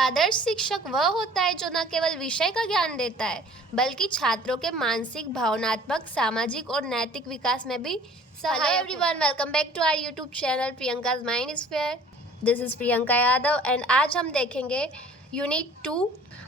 आदर्श शिक्षक वह होता है जो न केवल विषय का ज्ञान देता है बल्कि छात्रों के मानसिक, भावनात्मक, सामाजिक और नैतिक विकास में भी सहायक। Hello everyone, welcome back to our YouTube channel Priyanka's mind square. This is Priyanka Yadav and आज हम देखेंगे यूनिट 2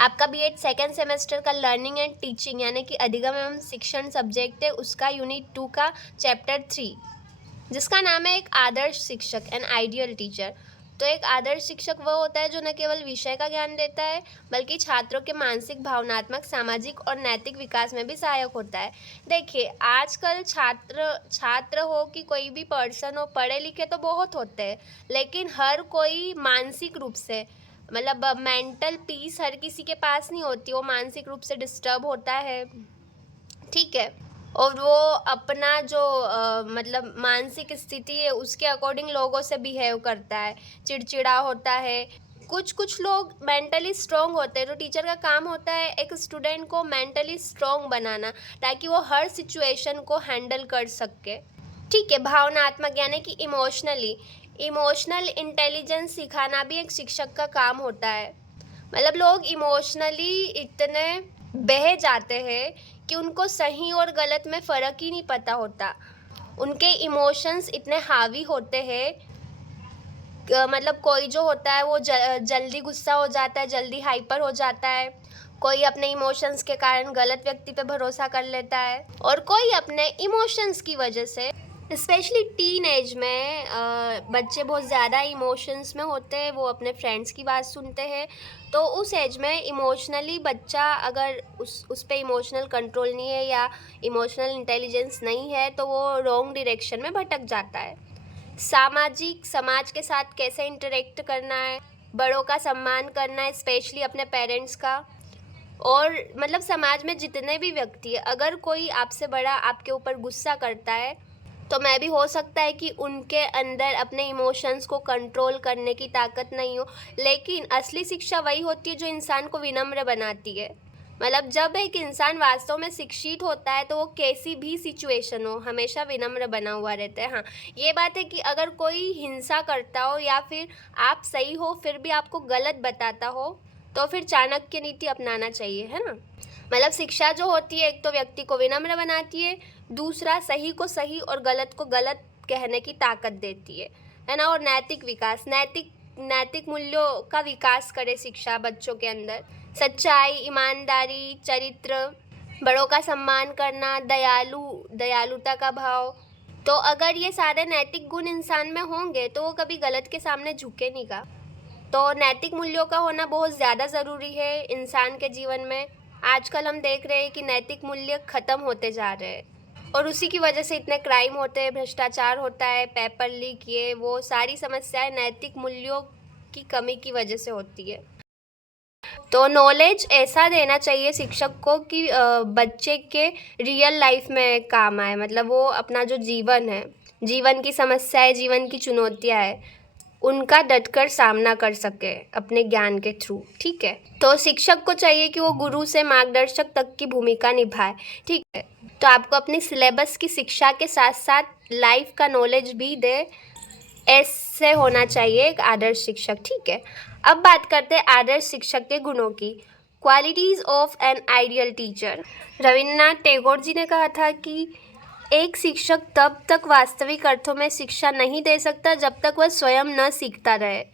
आपका बीएड सेकेंड सेमेस्टर का लर्निंग एंड टीचिंग यानी कि अधिगम एवं शिक्षण सब्जेक्ट है, उसका यूनिट 2 का चैप्टर 3 जिसका नाम है एक आदर्श शिक्षक एन आइडियल टीचर। तो एक आदर्श शिक्षक वह होता है जो न केवल विषय का ज्ञान देता है बल्कि छात्रों के मानसिक, भावनात्मक, सामाजिक और नैतिक विकास में भी सहायक होता है। देखिए, आजकल छात्र हो कि कोई भी पर्सन हो, पढ़े लिखे तो बहुत होते हैं, लेकिन हर कोई मानसिक रूप से मतलब मेंटल पीस हर किसी के पास नहीं होती, वो मानसिक रूप से डिस्टर्ब होता है, ठीक है। और वो अपना जो मतलब मानसिक स्थिति है उसके अकॉर्डिंग लोगों से बिहेव करता है, चिड़चिड़ा होता है। कुछ लोग मेंटली स्ट्रॉन्ग होते हैं, तो टीचर का काम होता है एक स्टूडेंट को मेंटली स्ट्रॉन्ग बनाना ताकि वो हर सिचुएशन को हैंडल कर सके, ठीक है। भावनात्मक यानी कि इमोशनल इंटेलिजेंस सिखाना भी एक शिक्षक का काम होता है। मतलब लोग इमोशनली इतने बह जाते हैं कि उनको सही और गलत में फ़र्क ही नहीं पता होता। उनके इमोशंस इतने हावी होते हैं, मतलब कोई जो होता है वो जल्दी गुस्सा हो जाता है, जल्दी हाइपर हो जाता है। कोई अपने इमोशंस के कारण गलत व्यक्ति पे भरोसा कर लेता है और कोई अपने इमोशंस की वजह से, स्पेशली टीन एज में बच्चे बहुत ज़्यादा इमोशंस में होते हैं, वो अपने फ्रेंड्स की बात सुनते हैं। तो उस एज में इमोशनली बच्चा अगर उस पे इमोशनल कंट्रोल नहीं है या इमोशनल इंटेलिजेंस नहीं है तो वो रॉन्ग डायरेक्शन में भटक जाता है। समाज के साथ कैसे इंटरेक्ट करना है, बड़ों का सम्मान करना है, स्पेशली अपने पेरेंट्स का, और मतलब समाज में जितने भी व्यक्ति है, अगर कोई आपसे बड़ा आपके ऊपर गुस्सा करता है तो मैं भी हो सकता है कि उनके अंदर अपने इमोशंस को कंट्रोल करने की ताकत नहीं हो, लेकिन असली शिक्षा वही होती है जो इंसान को विनम्र बनाती है। मतलब जब एक इंसान वास्तव में शिक्षित होता है तो वो कैसी भी सिचुएशन हो हमेशा विनम्र बना हुआ रहता है। हाँ, ये बात है कि अगर कोई हिंसा करता हो या फिर आप सही हो फिर भी आपको गलत बताता हो तो फिर चाणक्य नीति अपनाना चाहिए, है ना। मतलब शिक्षा जो होती है एक तो व्यक्ति को विनम्र बनाती है, दूसरा सही को सही और गलत को गलत कहने की ताकत देती है ना। और नैतिक विकास, नैतिक मूल्यों का विकास करे शिक्षा बच्चों के अंदर। सच्चाई, ईमानदारी, चरित्र, बड़ों का सम्मान करना, दयालुता का भाव। तो अगर ये सारे नैतिक गुण इंसान में होंगे तो वो कभी गलत के सामने झुके नहीं गा। तो नैतिक मूल्यों का होना बहुत ज़्यादा ज़रूरी है इंसान के जीवन में। आजकल हम देख रहे हैं कि नैतिक मूल्य ख़त्म होते जा रहे हैं और उसी की वजह से इतने क्राइम होते हैं, भ्रष्टाचार होता है, पेपर लीक, ये वो सारी समस्याएं नैतिक मूल्यों की कमी की वजह से होती है। तो नॉलेज ऐसा देना चाहिए शिक्षक को कि बच्चे के रियल लाइफ में काम आए, मतलब वो अपना जो जीवन है, जीवन की समस्याएं, जीवन की चुनौतियाँ है, उनका डटकर सामना कर सके अपने ज्ञान के थ्रू, ठीक है। तो शिक्षक को चाहिए कि वो गुरु से मार्गदर्शक तक की भूमिका निभाए, ठीक है। तो आपको अपनी सिलेबस की शिक्षा के साथ साथ लाइफ का नॉलेज भी दे, ऐसे होना चाहिए एक आदर्श शिक्षक, ठीक है। अब बात करते हैं आदर्श शिक्षक के गुणों की। Qualities of an ideal teacher. Rabindranath Tagore ji ने कहा था कि एक शिक्षक तब तक वास्तविक अर्थों में शिक्षा नहीं दे सकता जब तक वह स्वयं न सीखता रहे।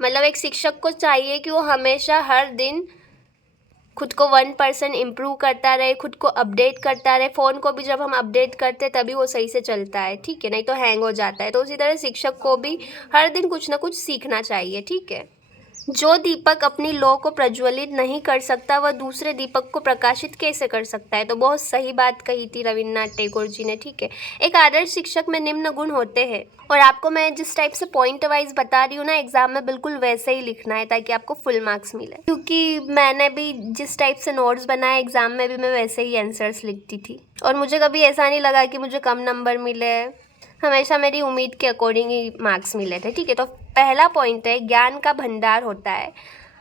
मतलब एक शिक्षक को चाहिए कि वो हमेशा हर दिन खुद को 1% इम्प्रूव करता रहे, खुद को अपडेट करता रहे। फ़ोन को भी जब हम अपडेट करते तभी वो सही से चलता है, ठीक है, नहीं तो हैंग हो जाता है। तो उसी तरह शिक्षक को भी हर दिन कुछ ना कुछ सीखना चाहिए, ठीक है। जो दीपक अपनी लौ को प्रज्वलित नहीं कर सकता वह दूसरे दीपक को प्रकाशित कैसे कर सकता है। तो बहुत सही बात कही थी रविन्द्रनाथ टैगोर जी ने, ठीक है। एक आदर्श शिक्षक में निम्न गुण होते हैं और आपको मैं जिस टाइप से पॉइंट वाइज बता रही हूँ ना, एग्जाम में बिल्कुल वैसे ही लिखना है ताकि आपको फुल मार्क्स मिले, क्योंकि मैंने भी जिस टाइप से नोट्स बनाए एग्जाम में भी मैं वैसे ही आंसर्स लिखती थी और मुझे कभी ऐसा नहीं लगा कि मुझे कम नंबर मिले, हमेशा मेरी उम्मीद के अकॉर्डिंग ही मार्क्स मिले थे, ठीक है। तो पहला पॉइंट है ज्ञान का भंडार होता है,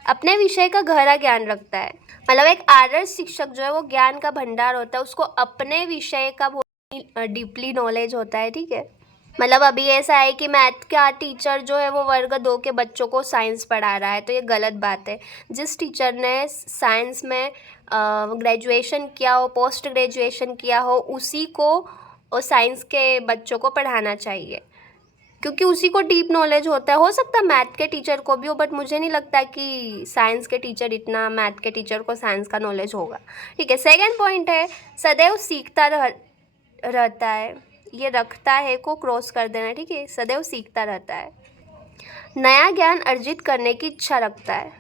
अपने विषय का गहरा ज्ञान रखता है। मतलब एक आदर्श शिक्षक जो है वो ज्ञान का भंडार होता है, उसको अपने विषय का बहुत डीपली नॉलेज होता है, ठीक है। मतलब अभी ऐसा है कि मैथ का टीचर जो है वो वर्ग 2 के बच्चों को साइंस पढ़ा रहा है, तो ये गलत बात है। जिस टीचर ने साइंस में ग्रेजुएशन किया हो, पोस्ट ग्रेजुएशन किया हो, उसी को साइंस के बच्चों को पढ़ाना चाहिए, क्योंकि उसी को डीप नॉलेज होता है। हो सकता है मैथ के टीचर को भी हो, बट मुझे नहीं लगता कि साइंस के टीचर इतना मैथ के टीचर को साइंस का नॉलेज होगा। ठीक है, सेकंड पॉइंट है सदैव सीखता रहता है। ये रखता है को क्रॉस कर देना, ठीक है। सदैव सीखता रहता है, नया ज्ञान अर्जित करने की इच्छा रखता है।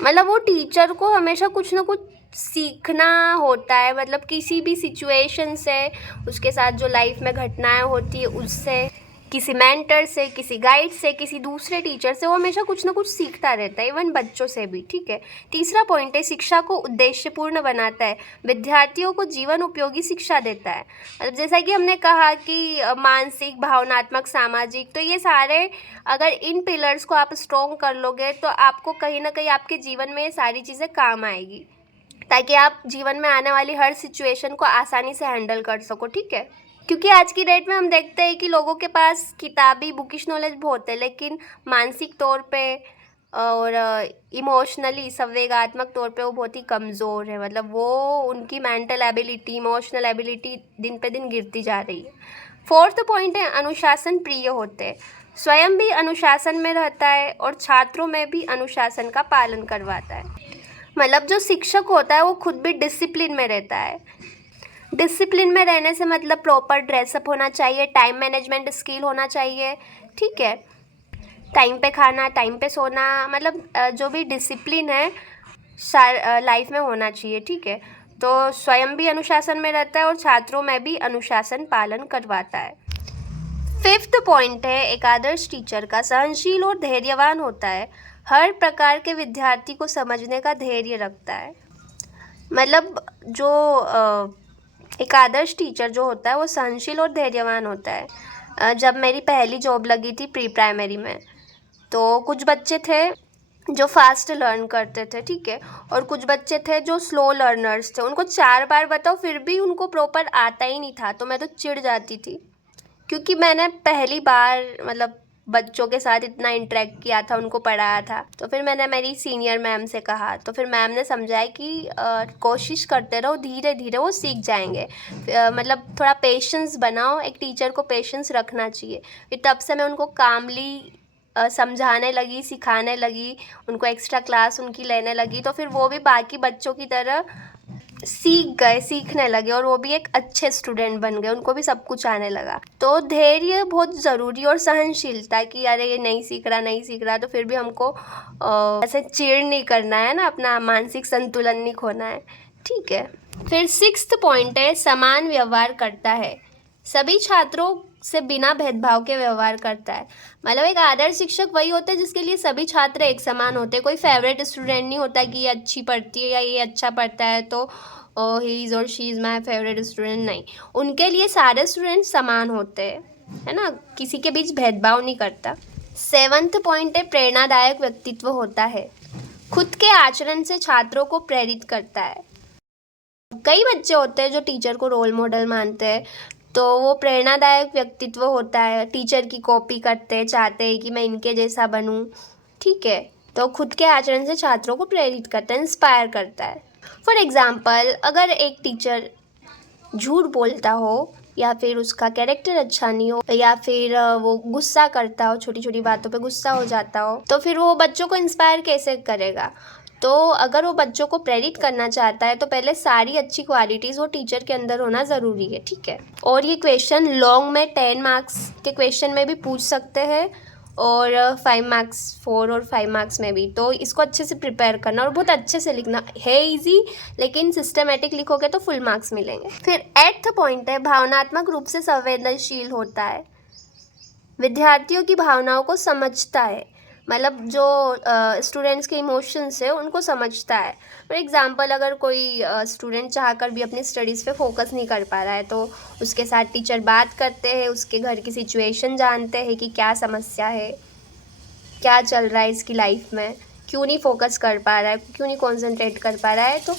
मतलब वो टीचर को हमेशा कुछ ना कुछ सीखना होता है, मतलब किसी भी सिचुएशन से, उसके साथ जो लाइफ में घटनाएं होती है उससे, किसी मेंटर से, किसी गाइड से, किसी दूसरे टीचर से, वो हमेशा कुछ ना कुछ सीखता रहता है, इवन बच्चों से भी। ठीक है, तीसरा पॉइंट है शिक्षा को उद्देश्यपूर्ण बनाता है, विद्यार्थियों को जीवन उपयोगी शिक्षा देता है। मतलब जैसा कि हमने कहा कि मानसिक, भावनात्मक, सामाजिक, तो ये सारे अगर इन पिलर्स को आप स्ट्रॉन्ग कर लोगे तो आपको कहीं ना कहीं आपके जीवन में ये सारी चीज़ें काम आएगी, ताकि आप जीवन में आने वाली हर सिचुएशन को आसानी से हैंडल कर सको। ठीक है, क्योंकि आज की डेट में हम देखते हैं कि लोगों के पास किताबी बुकिश नॉलेज बहुत है, लेकिन मानसिक तौर पे और इमोशनली, संवेगात्मक तौर पे वो बहुत ही कमज़ोर है। मतलब वो उनकी मेंटल एबिलिटी, इमोशनल एबिलिटी दिन पे दिन गिरती जा रही है। फोर्थ पॉइंट है अनुशासन प्रिय होते हैं, स्वयं भी अनुशासन में रहता है और छात्रों में भी अनुशासन का पालन करवाता है। मतलब जो शिक्षक होता है वो खुद भी डिसिप्लिन में रहता है। डिसिप्लिन में रहने से मतलब प्रॉपर ड्रेसअप होना चाहिए, टाइम मैनेजमेंट स्किल होना चाहिए। ठीक है, टाइम पे खाना, टाइम पे सोना, मतलब जो भी डिसिप्लिन है लाइफ में होना चाहिए। ठीक है, तो स्वयं भी अनुशासन में रहता है और छात्रों में भी अनुशासन पालन करवाता है। फिफ्थ पॉइंट है एक आदर्श टीचर का सहनशील और धैर्यवान होता है, हर प्रकार के विद्यार्थी को समझने का धैर्य रखता है। मतलब जो एक आदर्श टीचर जो होता है वो सहनशील और धैर्यवान होता है। जब मेरी पहली जॉब लगी थी प्री प्राइमरी में, तो कुछ बच्चे थे जो फास्ट लर्न करते थे, ठीक है, और कुछ बच्चे थे जो स्लो लर्नर्स थे। उनको 4 बार बताओ फिर भी उनको प्रॉपर आता ही नहीं था, तो मैं तो चिढ़ जाती थी, क्योंकि मैंने पहली बार मतलब बच्चों के साथ इतना इंटरेक्ट किया था, उनको पढ़ाया था। तो फिर मैंने मेरी सीनियर मैम से कहा, तो फिर मैम ने समझाया कि कोशिश करते रहो, धीरे धीरे वो सीख जाएंगे। मतलब थोड़ा पेशेंस बनाओ, एक टीचर को पेशेंस रखना चाहिए। फिर तब से मैं उनको कामली समझाने लगी, सिखाने लगी, उनको एक्स्ट्रा क्लास उनकी लेने लगी, तो फिर वो भी बाकी बच्चों की तरह सीखने लगे और वो भी एक अच्छे स्टूडेंट बन गए, उनको भी सब कुछ आने लगा। तो धैर्य बहुत ज़रूरी और सहनशीलता, कि अरे ये नहीं सीख रहा तो फिर भी हमको ऐसे चिढ़ नहीं करना है ना, अपना मानसिक संतुलन नहीं खोना है। ठीक है, फिर सिक्स्थ पॉइंट है समान व्यवहार करता है, सभी छात्रों से बिना भेदभाव के व्यवहार करता है। मतलब एक आदर्श शिक्षक वही होता है जिसके लिए सभी छात्र एक समान होते हैं। कोई फेवरेट स्टूडेंट नहीं होता कि ये अच्छी पढ़ती है या ये अच्छा पढ़ता है तो ही इज़ और she is my favourite student, नहीं, उनके लिए सारे स्टूडेंट समान होते हैं, है ना, किसी के बीच भेदभाव नहीं करता। सेवंथ पॉइंट है प्रेरणादायक व्यक्तित्व होता है, खुद के आचरण से छात्रों को प्रेरित करता है। कई बच्चे होते हैं जो टीचर को रोल मॉडल मानते हैं, तो वो प्रेरणादायक व्यक्तित्व होता है, टीचर की कॉपी करते हैं, चाहते हैं कि मैं इनके जैसा बनूं। ठीक है, तो खुद के आचरण से छात्रों को प्रेरित करता है, इंस्पायर करता है। फॉर एग्ज़ाम्पल, अगर एक टीचर झूठ बोलता हो, या फिर उसका कैरेक्टर अच्छा नहीं हो, या फिर वो गुस्सा करता हो, छोटी छोटी बातों पे गुस्सा हो जाता हो, तो फिर वो बच्चों को इंस्पायर कैसे करेगा? तो अगर वो बच्चों को प्रेरित करना चाहता है तो पहले सारी अच्छी क्वालिटीज़ वो टीचर के अंदर होना ज़रूरी है। ठीक है, और ये क्वेश्चन लॉन्ग में 10 मार्क्स के क्वेश्चन में भी पूछ सकते हैं और 5 मार्क्स, 4 और 5 मार्क्स में भी। तो इसको अच्छे से प्रिपेयर करना और बहुत अच्छे से लिखना है, इजी, लेकिन सिस्टमेटिक लिखोगे तो फुल मार्क्स मिलेंगे। फिर 8th पॉइंट है भावनात्मक रूप से संवेदनशील होता है, विद्यार्थियों की भावनाओं को समझता है। मतलब जो स्टूडेंट्स के इमोशंस है उनको समझता है। फॉर एग्ज़ाम्पल, अगर कोई स्टूडेंट चाहकर भी अपनी स्टडीज़ पे फोकस नहीं कर पा रहा है तो उसके साथ टीचर बात करते हैं, उसके घर की सिचुएशन जानते हैं कि क्या समस्या है, क्या चल रहा है इसकी लाइफ में, क्यों नहीं फोकस कर पा रहा है, क्यों नहीं कॉन्सेंट्रेट कर पा रहा है। तो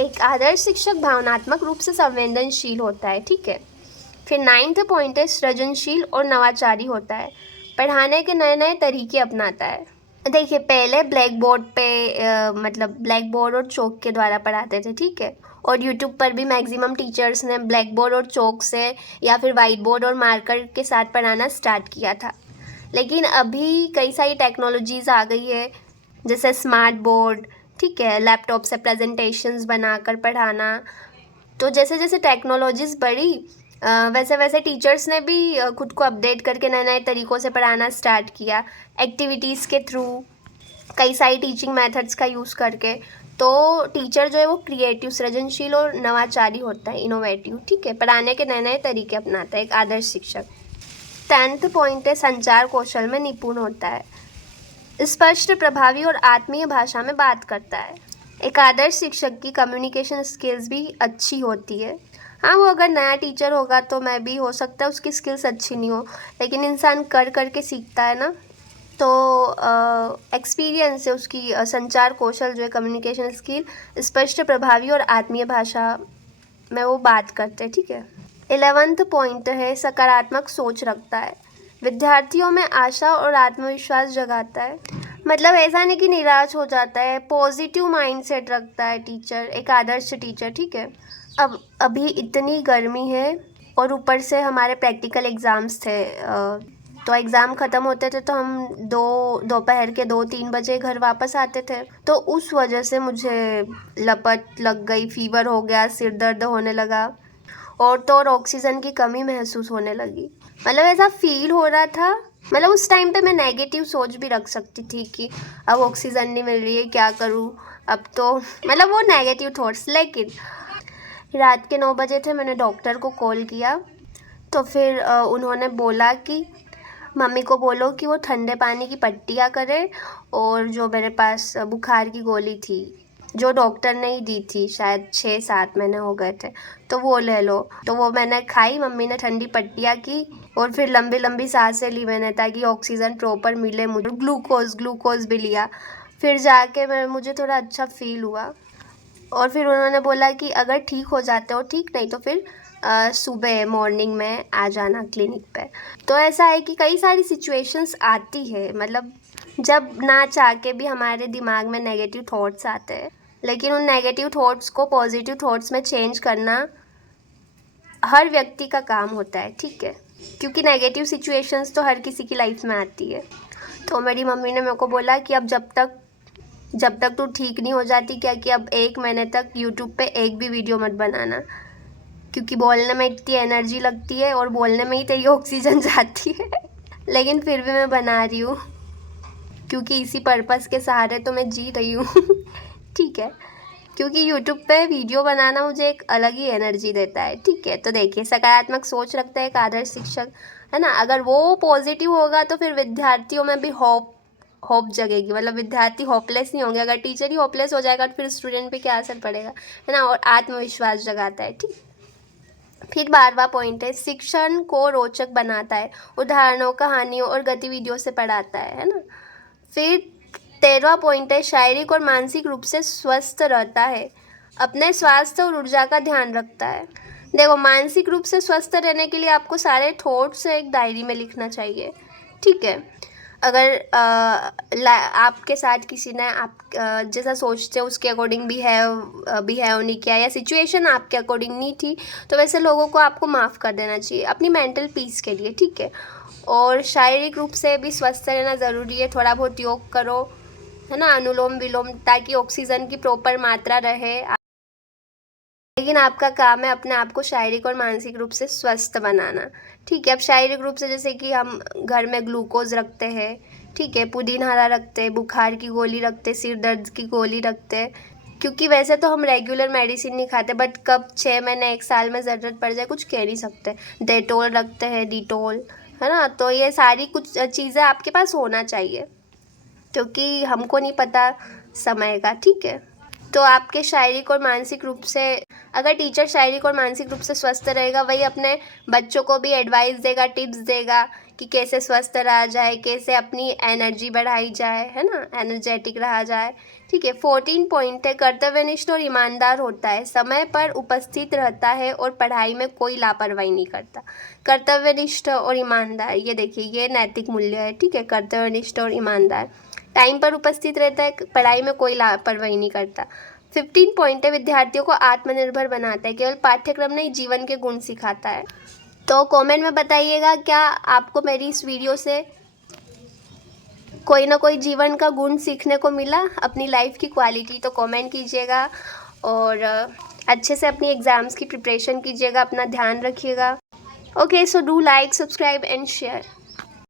एक आदर्श शिक्षक भावनात्मक रूप से संवेदनशील होता है। ठीक है, फिर 9th पॉइंट है सृजनशील और नवाचारी होता है, पढ़ाने के नए नए तरीके अपनाता है। देखिए पहले ब्लैक बोर्ड पे मतलब ब्लैक बोर्ड और चौक के द्वारा पढ़ाते थे, ठीक है, और यूट्यूब पर भी मैक्सिमम टीचर्स ने ब्लैक बोर्ड और चौक से या फिर वाइट बोर्ड और मार्कर के साथ पढ़ाना स्टार्ट किया था। लेकिन अभी कई सारी टेक्नोलॉजीज़ आ गई है, जैसे स्मार्ट बोर्ड, ठीक है, लैपटॉप से प्रेजेंटेशंस बनाकर पढ़ाना। तो जैसे जैसे टेक्नोलॉजीज़ बढ़ी वैसे वैसे टीचर्स ने भी खुद को अपडेट करके नए नए तरीक़ों से पढ़ाना स्टार्ट किया, एक्टिविटीज़ के थ्रू, कई सारी टीचिंग मेथड्स का यूज़ करके। तो टीचर जो है वो क्रिएटिव, सृजनशील और नवाचारी होता है, इनोवेटिव, ठीक है, पढ़ाने के नए नए तरीके अपनाता है, एक आदर्श शिक्षक। 10th पॉइंट है संचार कौशल में निपुण होता है, स्पष्ट, प्रभावी और आत्मीय भाषा में बात करता है। एक आदर्श शिक्षक की कम्युनिकेशन स्किल्स भी अच्छी होती है। हाँ, वो अगर नया टीचर होगा तो मैं भी हो सकता है उसकी स्किल्स अच्छी नहीं हो, लेकिन इंसान कर कर के सीखता है ना। तो एक्सपीरियंस है उसकी, संचार कौशल जो है, कम्युनिकेशन स्किल, स्पष्ट, प्रभावी और आत्मीय भाषा में वो बात करते हैं, ठीक है। 11th पॉइंट है सकारात्मक सोच रखता है, विद्यार्थियों में आशा और आत्मविश्वास जगाता है। मतलब ऐसा नहीं कि निराश हो जाता है, पॉजिटिव माइंडसेट रखता है टीचर, एक आदर्श टीचर, ठीक है। अब अभी इतनी गर्मी है और ऊपर से हमारे प्रैक्टिकल एग्ज़ाम्स थे, तो एग्ज़ाम ख़त्म होते थे तो हम दोपहर के 2-3 बजे घर वापस आते थे। तो उस वजह से मुझे लपट लग गई, फीवर हो गया, सिर दर्द होने लगा और तो और ऑक्सीजन की कमी महसूस होने लगी। मतलब ऐसा फील हो रहा था, मतलब उस टाइम पे मैं नेगेटिव सोच भी रख सकती थी कि अब ऑक्सीजन नहीं मिल रही है, क्या करूँ अब, तो मतलब वो नेगेटिव थॉट्स। लेकिन रात के 9 बजे थे, मैंने डॉक्टर को कॉल किया तो फिर उन्होंने बोला कि मम्मी को बोलो कि वो ठंडे पानी की पट्टियाँ करे और जो मेरे पास बुखार की गोली थी जो डॉक्टर ने ही दी थी, शायद 6-7 महीने हो गए थे, तो वो ले लो। तो वो मैंने खाई, मम्मी ने ठंडी पट्टियाँ की और फिर लंबी लंबी सांसें ली मैंने ताकि ऑक्सीजन प्रॉपर मिले मुझे। ग्लूकोज भी लिया, फिर जाके मुझे थोड़ा अच्छा फील हुआ। और फिर उन्होंने बोला कि अगर ठीक हो जाते हो ठीक, नहीं तो फिर सुबह मॉर्निंग में आ जाना क्लिनिक पे। तो ऐसा है कि कई सारी सिचुएशंस आती है, मतलब जब ना चाह के भी हमारे दिमाग में नेगेटिव थॉट्स आते हैं, लेकिन उन नेगेटिव थॉट्स को पॉजिटिव थॉट्स में चेंज करना हर व्यक्ति का काम होता है, ठीक है, क्योंकि नेगेटिव सिचुएशंस तो हर किसी की लाइफ में आती है। तो मेरी मम्मी ने मेरे को बोला कि अब जब तक तू ठीक नहीं हो जाती क्या, कि अब 1 महीने तक यूट्यूब पे एक भी वीडियो मत बनाना, क्योंकि बोलने में इतनी एनर्जी लगती है और बोलने में ही तेरी ऑक्सीजन जाती है। लेकिन फिर भी मैं बना रही हूँ क्योंकि इसी पर्पस के सहारे तो मैं जी रही हूँ। ठीक है, क्योंकि यूट्यूब पे वीडियो बनाना मुझे एक अलग ही एनर्जी देता है, ठीक है। तो देखिए सकारात्मक सोच रखता है एक आदर्श शिक्षक, है ना। अगर वो पॉजिटिव होगा तो फिर विद्यार्थियों में भी होप जगेगी, मतलब विद्यार्थी होपलेस नहीं होंगे। अगर टीचर ही होपलेस हो जाएगा तो फिर स्टूडेंट पे क्या असर पड़ेगा, है ना। और आत्मविश्वास जगाता है, ठीक। फिर 12वां पॉइंट है शिक्षण को रोचक बनाता है, उदाहरणों, कहानियों और गतिविधियों से पढ़ाता है ना। फिर 13वां पॉइंट है शारीरिक और मानसिक रूप से स्वस्थ रहता है, अपने स्वास्थ्य और ऊर्जा का ध्यान रखता है। देखो मानसिक रूप से स्वस्थ रहने के लिए आपको सारे थॉट्स एक डायरी में लिखना चाहिए, ठीक है। अगर आपके साथ किसी ने आप जैसा सोचते हो उसके अकॉर्डिंग बिहेव नहीं किया, या सिचुएशन आपके अकॉर्डिंग नहीं थी, तो वैसे लोगों को आपको माफ़ कर देना चाहिए अपनी मेंटल पीस के लिए, ठीक है। और शारीरिक रूप से भी स्वस्थ रहना ज़रूरी है, थोड़ा बहुत योग करो, है ना, अनुलोम विलोम, ताकि ऑक्सीजन की प्रॉपर मात्रा रहे। लेकिन आपका काम है अपने आप को शारीरिक और मानसिक रूप से स्वस्थ बनाना, ठीक है। अब शारीरिक रूप से जैसे कि हम घर में ग्लूकोज रखते हैं, ठीक है, पुदीना हरा रखते हैं, बुखार की गोली रखते, सिर दर्द की गोली रखते, क्योंकि वैसे तो हम रेगुलर मेडिसिन नहीं खाते, बट कब 6 महीने 1 साल में ज़रूरत पड़ जाए कुछ कह नहीं सकते। डेटोल रखते हैं, डिटोल, है ना। तो ये सारी कुछ चीज़ें आपके पास होना चाहिए, क्योंकि हमको नहीं पता समय का, ठीक है। तो आपके शारीरिक और मानसिक रूप से, अगर टीचर शारीरिक और मानसिक रूप से स्वस्थ रहेगा, वही अपने बच्चों को भी एडवाइस देगा, टिप्स देगा कि कैसे स्वस्थ रहा जाए, कैसे अपनी एनर्जी बढ़ाई जाए, है ना, एनर्जेटिक रहा जाए। ठीक है। 14 पॉइंट है, कर्तव्यनिष्ठ और ईमानदार होता है, समय पर उपस्थित रहता है और पढ़ाई में कोई लापरवाही नहीं करता। कर्तव्यनिष्ठ और ईमानदार, ये देखिए ये नैतिक मूल्य है। ठीक है, कर्तव्यनिष्ठ और ईमानदार, टाइम पर उपस्थित रहता है, पढ़ाई में कोई लापरवाही नहीं करता। 15 पॉइंट है, विद्यार्थियों को आत्मनिर्भर बनाता है, केवल पाठ्यक्रम नहीं जीवन के गुण सिखाता है। तो कमेंट में बताइएगा क्या आपको मेरी इस वीडियो से कोई ना कोई जीवन का गुण सीखने को मिला, अपनी लाइफ की क्वालिटी। तो कमेंट कीजिएगा और अच्छे से अपनी एग्ज़ाम्स की प्रिपरेशन कीजिएगा, अपना ध्यान रखिएगा। Okay, so do like, subscribe and share.